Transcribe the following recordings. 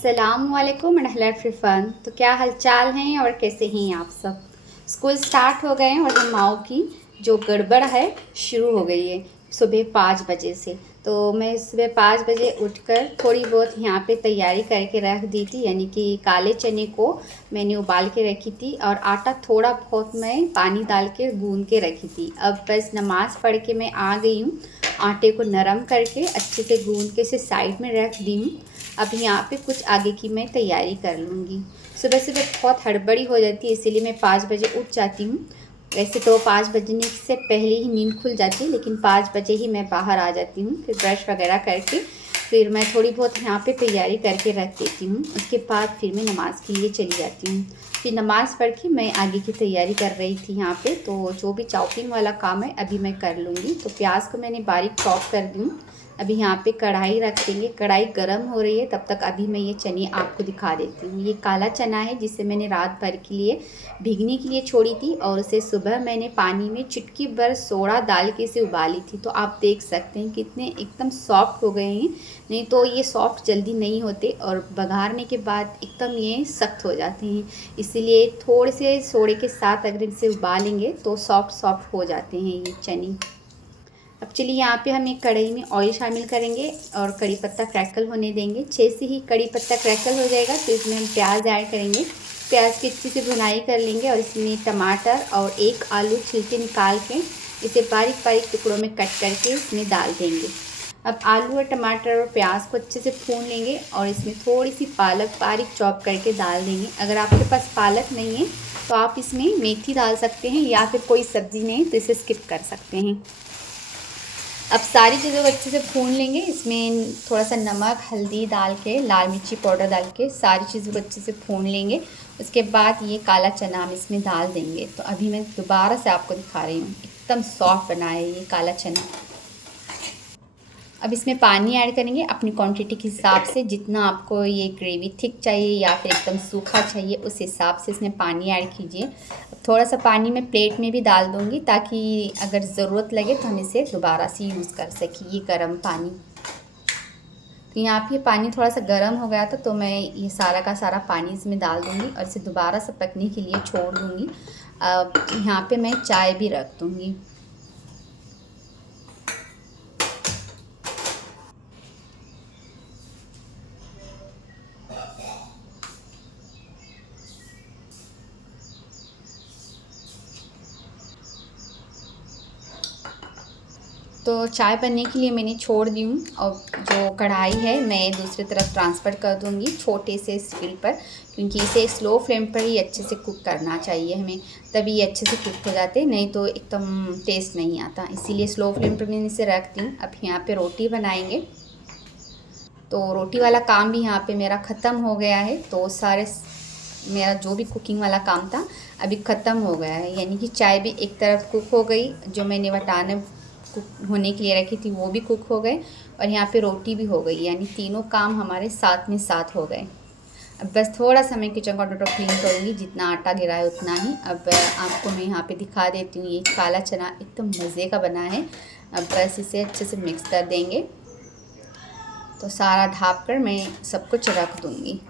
अस्सलामुअलैकुम and hello everyone. तो क्या हालचाल हैं और कैसे हैं आप सब। स्कूल स्टार्ट हो गए हैं और हम माओ की जो गड़बड़ है शुरू हो गई है सुबह 5 बजे से। तो मैं सुबह 5 बजे उठकर थोड़ी बहुत यहाँ पे तैयारी करके रख दी थी, यानी कि काले चने को मैंने उबाल के रखी थी और आटा थोड़ा बहुत मैं पानी डाल के गूंद के रखी थी। अब बस नमाज़ पढ़ के मैं आ गई हूँ। आटे को नरम करके अच्छे से गूंद के इसे साइड में रख दी हूँ। अब यहाँ पे कुछ आगे की मैं तैयारी कर लूँगी। सुबह सुबह बहुत हड़बड़ी हो जाती है, इसीलिए मैं 5 बजे उठ जाती हूँ। वैसे तो 5 बजने से पहले ही नींद खुल जाती है, लेकिन 5 बजे ही मैं बाहर आ जाती हूँ। फिर ब्रश वगैरह करके फिर मैं थोड़ी बहुत यहाँ पे तैयारी करके रख देती हूँ। उसके बाद फिर मैं नमाज़ के लिए चली जाती हूँ। फिर नमाज़ पढ़ के मैं आगे की तैयारी कर रही थी यहाँ पे। तो जो भी चॉपिंग वाला काम है अभी मैं कर लूँगी। तो प्याज को मैंने बारीक चॉप कर दूँ। अभी यहाँ पे कढ़ाई रख देंगे। कढ़ाई गर्म हो रही है, तब तक अभी मैं ये चने आपको दिखा देती हूँ। ये काला चना है जिसे मैंने रात भर के लिए भीगने के लिए छोड़ी थी और उसे सुबह मैंने पानी में चुटकी भर सोडा डाल के इसे उबाली थी। तो आप देख सकते हैं कितने एकदम सॉफ्ट हो गए हैं। नहीं तो ये सॉफ्ट जल्दी नहीं होते और बघारने के बाद एकदम ये सख्त हो जाते हैं। इसीलिए थोड़े से सोडे के साथ अगर इसे उबालेंगे तो सॉफ्ट सॉफ्ट हो जाते हैं ये चने। अब चलिए यहाँ पे हम एक कढ़ाई में ऑयल शामिल करेंगे और कड़ी पत्ता क्रैकल होने देंगे। 6 से ही कड़ी पत्ता क्रैकल हो जाएगा तो इसमें हम प्याज ऐड करेंगे। प्याज की अच्छी से भुनाई कर लेंगे और इसमें टमाटर और एक आलू छिलके निकाल के इसे बारीक बारीक टुकड़ों में कट करके इसमें डाल देंगे। अब आलू और टमाटर और प्याज को अच्छे से भून लेंगे और इसमें थोड़ी सी पालक बारीक चॉप करके डाल देंगे। अगर आपके पास पालक नहीं है तो आप इसमें मेथी डाल सकते हैं, या फिर कोई सब्ज़ी नहीं तो इसे स्किप कर सकते हैं। अब सारी चीज़ों को अच्छे से भून लेंगे। इसमें थोड़ा सा नमक हल्दी डाल के लाल मिर्ची पाउडर डाल के सारी चीज़ों को अच्छे से भून लेंगे। उसके बाद ये काला चना हम इसमें डाल देंगे। तो अभी मैं दोबारा से आपको दिखा रही हूँ, एकदम सॉफ्ट बना है ये काला चना। अब इसमें पानी ऐड करेंगे अपनी क्वांटिटी के हिसाब से। जितना आपको ये ग्रेवी थिक चाहिए या फिर एकदम सूखा चाहिए उस हिसाब से इसमें पानी ऐड कीजिए। अब थोड़ा सा पानी मैं प्लेट में भी डाल दूँगी ताकि अगर ज़रूरत लगे तो हम इसे दोबारा से यूज़ कर सकें ये गर्म पानी। तो यहाँ पे पानी थोड़ा सा गर्म हो गया था तो मैं ये सारा का सारा पानी इसमें डाल दूँगी और इसे दोबारा से पकने के लिए छोड़ दूँगी। अब यहाँ पे मैं चाय भी रख दूँगी। तो चाय बनने के लिए मैंने छोड़ दी हूँ और जो कढ़ाई है मैं दूसरी तरफ ट्रांसफ़र कर दूँगी छोटे से स्टील पर, क्योंकि इसे स्लो फ्लेम पर ही अच्छे से कुक करना चाहिए हमें, तभी ये अच्छे से कुक हो जाते हैं, नहीं तो एकदम टेस्ट नहीं आता। इसीलिए स्लो फ्लेम पर मैंने इसे रख दी हूँ। अब यहाँ पे रोटी बनाएंगे। तो रोटी वाला काम भी यहाँ पे मेरा ख़त्म हो गया है। तो सारे मेरा जो भी कुकिंग वाला काम था अभी ख़त्म हो गया है, यानी कि चाय भी एक तरफ कुक हो गई, जो मैंने वटाने कुक होने के लिए रखी थी वो भी कुक हो गए और यहाँ पे रोटी भी हो गई, यानी तीनों काम हमारे साथ में साथ हो गए। अब बस थोड़ा सा मैं किचन काउंटर क्लीन करूँगी, जितना आटा गिरा है उतना ही। अब आपको मैं यहाँ पे दिखा देती हूँ, ये काला चना एकदम मज़े का बना है। अब बस इसे अच्छे से मिक्स कर देंगे। तो सारा ढाँप कर मैं सब कुछ रख दूँगी।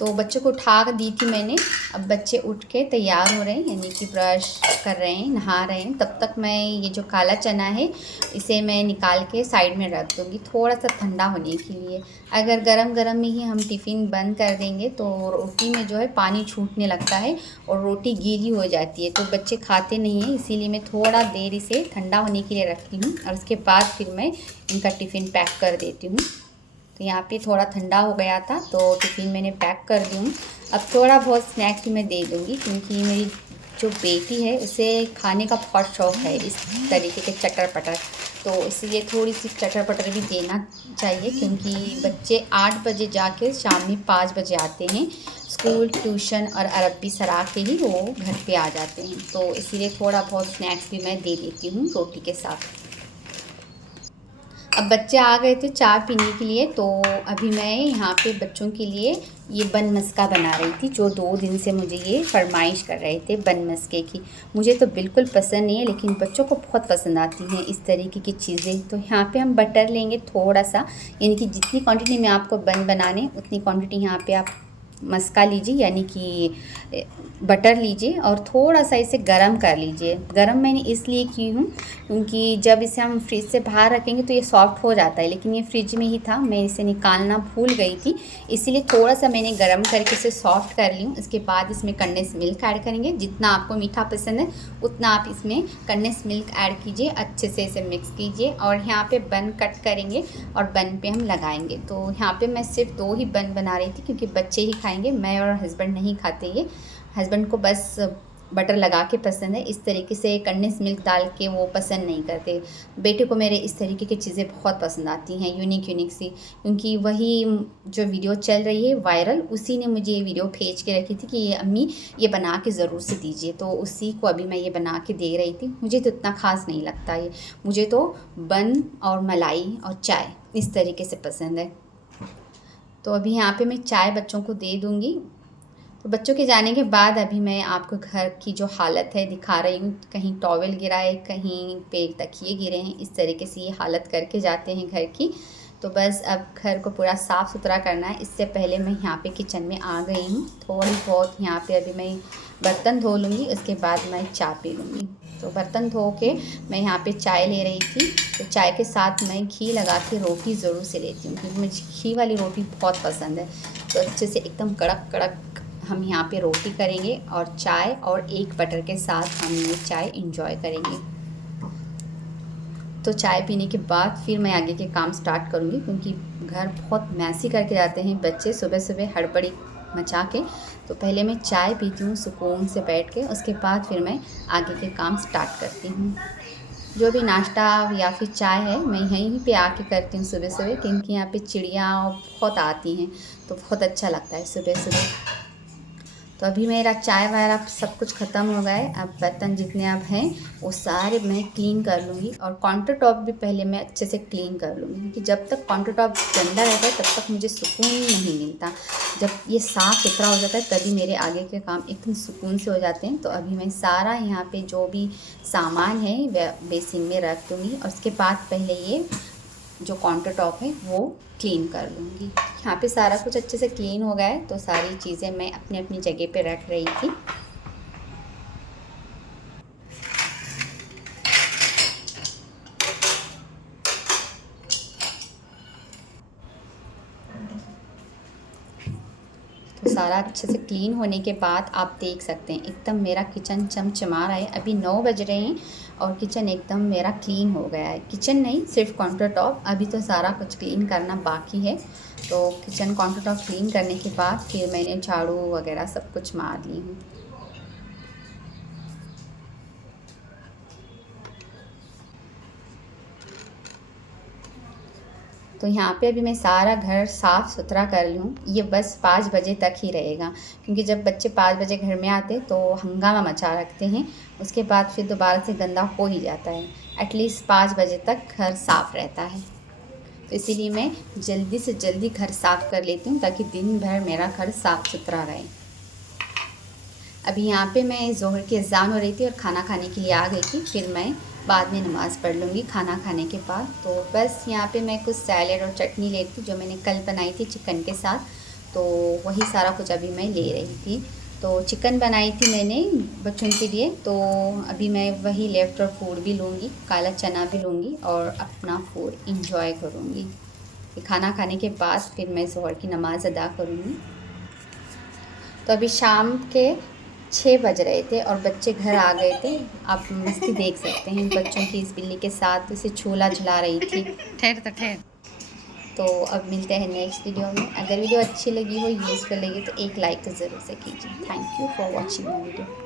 तो बच्चों को उठा दी थी मैंने। अब बच्चे उठ के तैयार हो रहे हैं, यानी कि ब्रश कर रहे हैं, नहा रहे हैं। तब तक मैं ये जो काला चना है इसे मैं निकाल के साइड में रख दूँगी थोड़ा सा ठंडा होने के लिए। अगर गरम गरम में ही हम टिफ़िन बंद कर देंगे तो रोटी में जो है पानी छूटने लगता है और रोटी गीली हो जाती है, तो बच्चे खाते नहीं हैं। इसीलिए मैं थोड़ा देर इसे ठंडा होने के लिए रखती हूँ और उसके बाद फिर मैं इनका टिफ़िन पैक कर देती हूँ। तो यहाँ पे थोड़ा ठंडा हो गया था तो टिफ़िन मैंने पैक कर दूँ। अब थोड़ा बहुत स्नैक्स भी मैं दे दूँगी, क्योंकि मेरी जो बेटी है उसे खाने का बहुत शौक़ है इस तरीके के चटर पटर, तो इसलिए थोड़ी सी चटर पटर भी देना चाहिए। क्योंकि बच्चे 8 बजे जाके शाम में 5 बजे आते हैं, स्कूल ट्यूशन और अरबी सरा के ही वो घर पे आ जाते हैं, तो इसीलिए थोड़ा बहुत स्नैक्स भी मैं दे देती हूँ रोटी के साथ। अब बच्चे आ गए थे चाय पीने के लिए, तो अभी मैं यहाँ पे बच्चों के लिए ये बन मस्का बना रही थी, जो 2 दिन से मुझे ये फरमाइश कर रहे थे बन मस्के की। मुझे तो बिल्कुल पसंद नहीं है, लेकिन बच्चों को बहुत पसंद आती हैं इस तरीके की चीज़ें। तो यहाँ पे हम बटर लेंगे थोड़ा सा, यानी कि जितनी क्वांटिटी में आपको बन बनाने उतनी क्वांटिटी यहाँ पे आप मस्का लीजिए, यानी कि बटर लीजिए और थोड़ा सा इसे गरम कर लीजिए। गरम मैंने इसलिए की हूँ क्योंकि जब इसे हम फ्रिज से बाहर रखेंगे तो ये सॉफ्ट हो जाता है, लेकिन ये फ्रिज में ही था, मैं इसे निकालना भूल गई थी, इसीलिए थोड़ा सा मैंने गरम करके इसे सॉफ्ट कर ली हूँ। इसके बाद इसमें कंडेंस मिल्क ऐड करेंगे, जितना आपको मीठा पसंद है उतना आप इसमें कंडेंस मिल्क ऐड कीजिए, अच्छे से इसे मिक्स कीजिए और यहाँ पे बन कट करेंगे और बन पे हम लगाएंगे। तो यहाँ पे मैं सिर्फ 2 ही बन बना रही थी क्योंकि बच्चे ही खाएंगे, मैं और हस्बैंड नहीं खाते। ये हस्बैंड को बस बटर लगा के पसंद है, इस तरीके से कंडेंस मिल्क डाल के वो पसंद नहीं करते। बेटे को मेरे इस तरीके की चीज़ें बहुत पसंद आती हैं, यूनिक सी, क्योंकि वही जो वीडियो चल रही है वायरल, उसी ने मुझे ये वीडियो भेज के रखी थी कि ये अम्मी ये बना के ज़रूर से दीजिए, तो उसी को अभी मैं ये बना के दे रही थी। मुझे तो इतना ख़ास नहीं लगता ये, मुझे तो बन और मलाई और चाय इस तरीके से पसंद है। तो अभी यहाँ पे मैं चाय बच्चों को दे दूँगी। तो बच्चों के जाने के बाद अभी मैं आपको घर की जो हालत है दिखा रही हूँ। कहीं टॉवेल गिरा है, कहीं पे तकिए गिरे हैं, इस तरीके से ये हालत करके जाते हैं घर की। तो बस अब घर को पूरा साफ़ सुथरा करना है। इससे पहले मैं यहाँ पे किचन में आ गई हूँ, थोड़ी बहुत यहाँ पे अभी मैं बर्तन धो लूँगी, उसके बाद मैं चाय पी लूँगी। तो बर्तन धो के मैं यहाँ पे चाय ले रही थी, तो चाय के साथ मैं घी लगा के रोटी ज़रूर से लेती हूँ क्योंकि मुझे घी वाली रोटी बहुत पसंद है। तो अच्छे से एकदम कड़क कड़क हम यहाँ पे रोटी करेंगे और चाय और एक बटर के साथ हम ये चाय एंजॉय करेंगे। तो चाय पीने के बाद फिर मैं आगे के काम स्टार्ट करूँगी क्योंकि घर बहुत मैसी करके जाते हैं बच्चे सुबह सुबह हड़बड़ी मचा के। तो पहले मैं चाय पीती हूँ सुकून से बैठ के, उसके बाद फिर मैं आगे के काम स्टार्ट करती हूँ। जो भी नाश्ता या फिर चाय है मैं यहीं पे आके करती हूँ सुबह सुबह, क्योंकि यहाँ पे चिड़िया बहुत आती हैं तो बहुत अच्छा लगता है सुबह सुबह। तो अभी मेरा चाय वगैरह सब कुछ ख़त्म हो गया है। अब बर्तन जितने अब हैं वो सारे मैं क्लीन कर लूँगी और काउंटर टॉप भी पहले मैं अच्छे से क्लीन कर लूँगी, क्योंकि जब तक काउंटर टॉप गंदा रहता है तब तक मुझे सुकून नहीं मिलता। जब ये साफ़ सुथरा हो जाता है तभी मेरे आगे के काम एकदम सुकून से हो जाते हैं। तो अभी मैं सारा यहाँ पे जो भी सामान है वह बेसिन में रख दूँगी और उसके बाद पहले ये जो काउंटर टॉप है वो क्लीन कर लूँगी। यहाँ पे सारा कुछ अच्छे से क्लीन हो गया है, तो सारी चीज़ें मैं अपनी अपनी जगह पे रख रही थी। तो सारा अच्छे से क्लीन होने के बाद आप देख सकते हैं एकदम मेरा किचन चमचमा रहा है। अभी 9 बज रहे हैं और किचन एकदम मेरा क्लीन हो गया है। किचन नहीं, सिर्फ काउंटर टॉप, अभी तो सारा कुछ क्लीन करना बाकी है। तो किचन काउंटर टॉप क्लीन करने के बाद फिर मैंने झाड़ू वगैरह सब कुछ मार ली हूँ। तो यहाँ पे अभी मैं सारा घर साफ़ सुथरा कर लूँ, ये बस 5 बजे तक ही रहेगा, क्योंकि जब बच्चे 5 बजे घर में आते तो हंगामा मचा रखते हैं, उसके बाद फिर दोबारा से गंदा हो ही जाता है। एटलीस्ट 5 बजे तक घर साफ़ रहता है, तो इसीलिए मैं जल्दी से जल्दी घर साफ़ कर लेती हूँ ताकि दिन भर मेरा घर साफ़ सुथरा रहे। अभी यहाँ पे मैं ज़ोहर की अज़ान हो रही थी और खाना खाने के लिए आ गई थी, फिर मैं बाद में नमाज़ पढ़ लूँगी खाना खाने के बाद। तो बस यहाँ पे मैं कुछ सैलेड और चटनी ले रही थी जो मैंने कल बनाई थी चिकन के साथ, तो वही सारा कुछ अभी मैं ले रही थी। तो चिकन बनाई थी मैंने बच्चों के लिए, तो अभी मैं वही लेफ्ट और फूड भी लूँगी, काला चना भी लूँगी और अपना फूड इंजॉय करूँगी। खाना खाने के बाद फिर मैं ज़ोहर की नमाज़ अदा करूँगी। तो अभी शाम के 6 बज रहे थे और बच्चे घर आ गए थे। आप मस्ती देख सकते हैं बच्चों की, इस बिल्ली के साथ इसे झूला झुला रही थी। ठहर। तो अब मिलते हैं नेक्स्ट वीडियो में। अगर वीडियो अच्छी लगी हो, यूज़फुल लगी तो एक लाइक तो ज़रूर से कीजिए। Thank you for watching my video.